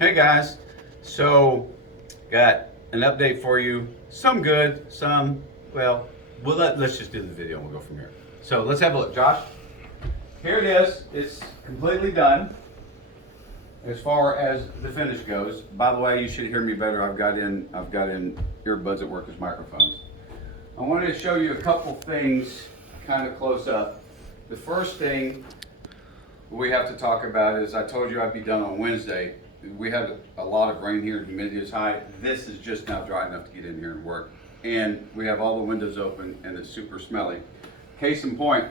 Hey guys, so got an update for you. Some good, some, well, let's just do the video and we'll go from here. So let's have a look. Josh, here it is. It's completely done as far as the finish goes. By the way, you should hear me better. I've got in earbuds that work as microphones. I wanted to show you a couple things kind of close up. The first thing we have to talk about is I told you I'd be done on Wednesday. We had a lot of rain here, humidity is high. This is just now dry enough to get in here and work. And we have all the windows open and it's super smelly. Case in point,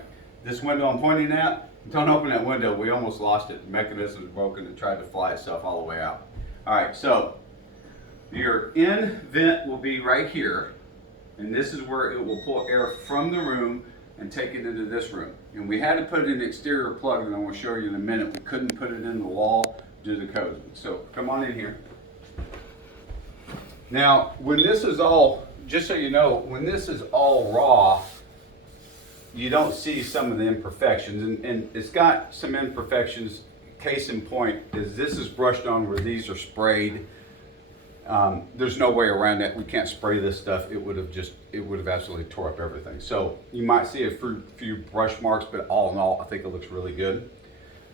this window I'm pointing at, don't open that window. We almost lost it. The mechanism's broken. It tried to fly itself all the way out. All right, so your in vent will be right here. And this is where it will pull air from the room and take it into this room. And we had to put in an exterior plug, and I will show you in a minute. We couldn't put it in the wall due to the code. So come on in here. Now, when this is all, just so you know, when this is all raw, you don't see some of the imperfections. And it's got some imperfections. Case in point is this is brushed on where these are sprayed. There's no way around that. We can't spray this stuff. It would have absolutely tore up everything. So you might see a few brush marks, but all in all, I think it looks really good.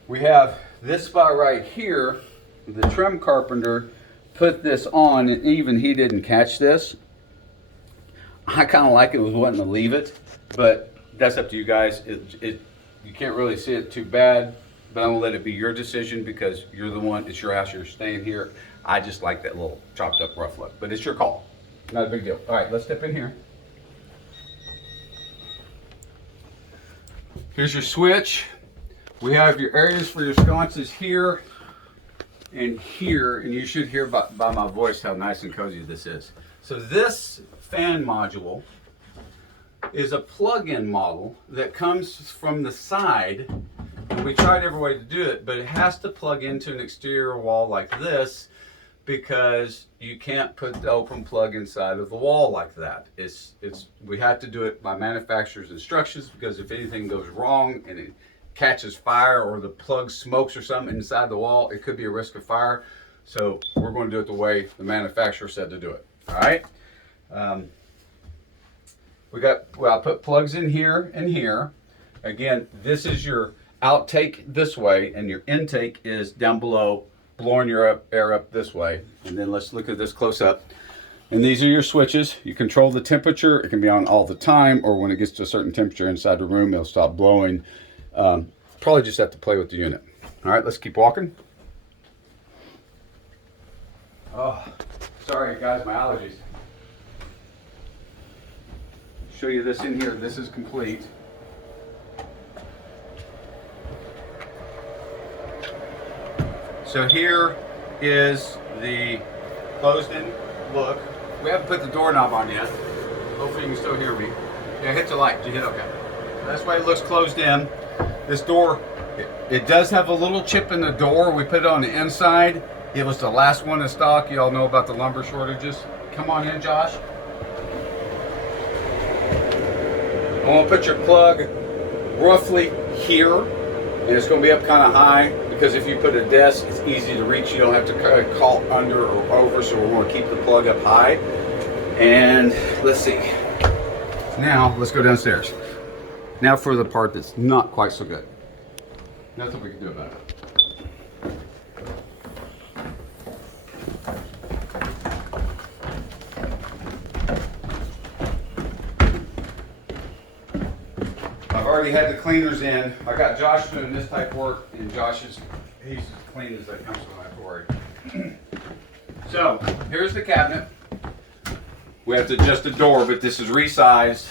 We have this spot right here. The trim carpenter put this on, and even he didn't catch this. I kind of like it, was wanting to leave it, but that's up to you guys. You can't really see it too bad, but I'm gonna let it be your decision because you're the one, it's your house, you're staying here. I just like that little chopped up rough look, but it's your call. Not a big deal. All right, let's step in here. Here's your switch. We have your areas for your sconces here and here, and you should hear by my voice how nice and cozy this is. So this fan module is a plug-in model that comes from the side, and we tried every way to do it, but it has to plug into an exterior wall like this because you can't put the open plug inside of the wall like that. We have to do it by manufacturer's instructions because if anything goes wrong and it catches fire or the plug smokes or something inside the wall, it could be a risk of fire. So we're going to do it the way the manufacturer said to do it. All right. I put plugs in here and here. Again, this is your outtake this way, and your intake is down below, blowing your air up this way. And then let's look at this close up. And these are your switches. You control the temperature. It can be on all the time, or when it gets to a certain temperature inside the room, it'll stop blowing. Probably just have to play with the unit. All right, let's keep walking. Oh, sorry guys, my allergies. Show you this in here. This is complete. So here is the closed-in look. We haven't put the doorknob on yet. Hopefully you can still hear me. Yeah, hit the light. Did you hit okay? That's why it looks closed in. This door, it does have a little chip in the door. We put it on the inside. It was the last one in stock. You all know about the lumber shortages. Come on in, Josh. I want to put your plug roughly here, and it's going to be up kind of high because if you put a desk, it's easy to reach. You don't have to call under or over, so we want to keep the plug up high. And let's see. Now, let's go downstairs. Now for the part that's not quite so good. Nothing we can do about it. I've already had the cleaners in. I got Josh doing this type of work, and he's as clean as that comes from my quarry. So here's the cabinet. We have to adjust the door, but this is resized.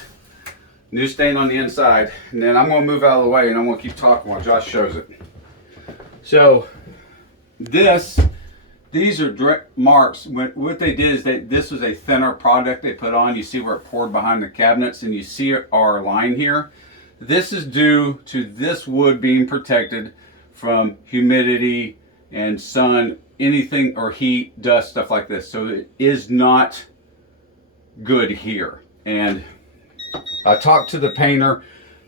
New stain on the inside. And then I'm going to move out of the way, and I'm going to keep talking while Josh shows it. So these are direct marks. What they did is this was a thinner product they put on. You see where it poured behind the cabinets, and you see our line here. This is due to this wood being protected from humidity and sun, anything, or heat, dust, stuff like this. So it is not good here. And I talked to the painter.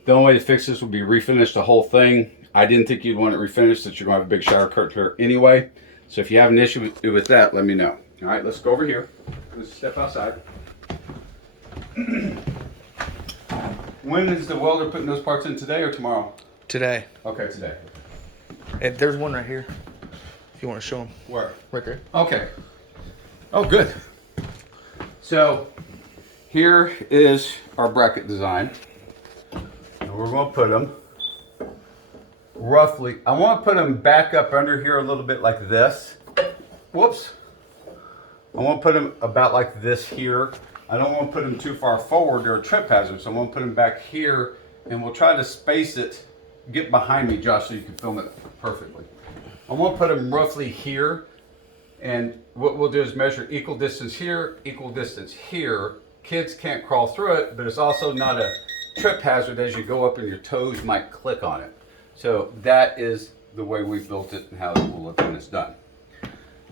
The only way to fix this would be refinish the whole thing. I didn't think you'd want it refinished since you're going to have a big shower curtain here anyway. So if you have an issue with that, let me know. All right, let's go over here. Let's step outside. When is the welder putting those parts in, today or tomorrow? Today. Okay, today. And there's one right here. If you want to show them. Where? Right there. Okay. Oh, good. So here is our bracket design. And we're going to put them roughly, I want to put them back up under here a little bit like this. Whoops. I want to put them about like this here. I don't want to put them too far forward. They're a trip hazard. So I want to put them back here, and we'll try to space it. Get behind me, Josh, so you can film it perfectly. I want to put them roughly here. And what we'll do is measure equal distance here, equal distance here. Kids can't crawl through it, but it's also not a trip hazard as you go up and your toes might click on it. So that is the way we built it and how it will look when it's done.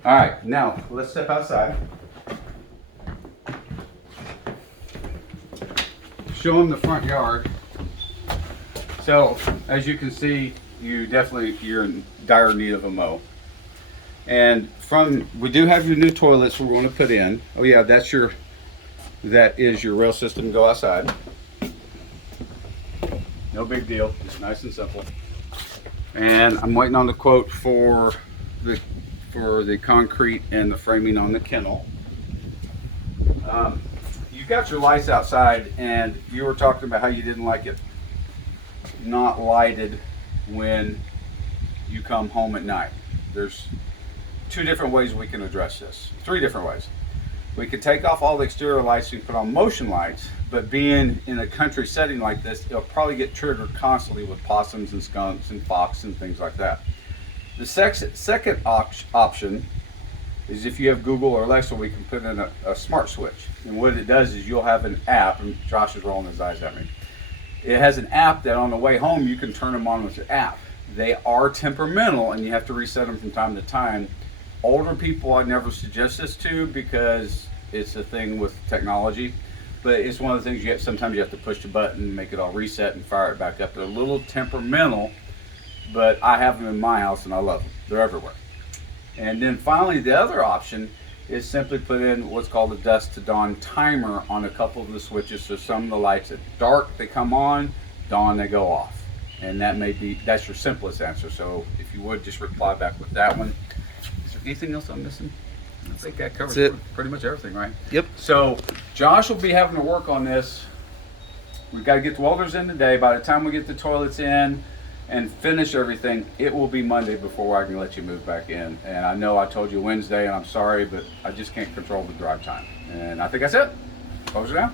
All right, now let's step outside. Show them the front yard. So as you can see, you're in dire need of a mow. And we do have your new toilets we're going to put in. Oh yeah, that is your rail system. Go outside. No big deal. It's nice and simple. And I'm waiting on the quote for the concrete and the framing on the kennel. You got your lights outside, and you were talking about how you didn't like it not lighted when you come home at night. There's 2 different ways we can address this. 3 different ways. We could take off all the exterior lights and put on motion lights, but being in a country setting like this, it'll probably get triggered constantly with possums and skunks and fox and things like that. The second option is if you have Google or Alexa, we can put in a smart switch. And what it does is you'll have an app, and Josh is rolling his eyes at me. It has an app that on the way home you can turn them on with the app. They are temperamental and you have to reset them from time to time. Older people I never suggest this to because it's a thing with technology, but it's one of the things sometimes you have to push the button, make it all reset and fire it back up. They're a little temperamental, but I have them in my house and I love them. They're everywhere. And then finally the other option is simply put in what's called a dusk to dawn timer on a couple of the switches. So some of the lights at dark they come on, dawn they go off. And that's your simplest answer. So if you would just reply back with that one. Anything else I'm missing? I think that covers pretty much everything, right? Yep. So Josh will be having to work on this. We've got to get the welders in today. By the time we get the toilets in and finish everything, it will be Monday before I can let you move back in. And I know I told you Wednesday, and I'm sorry, but I just can't control the drive time. And I think that's it. Close it out.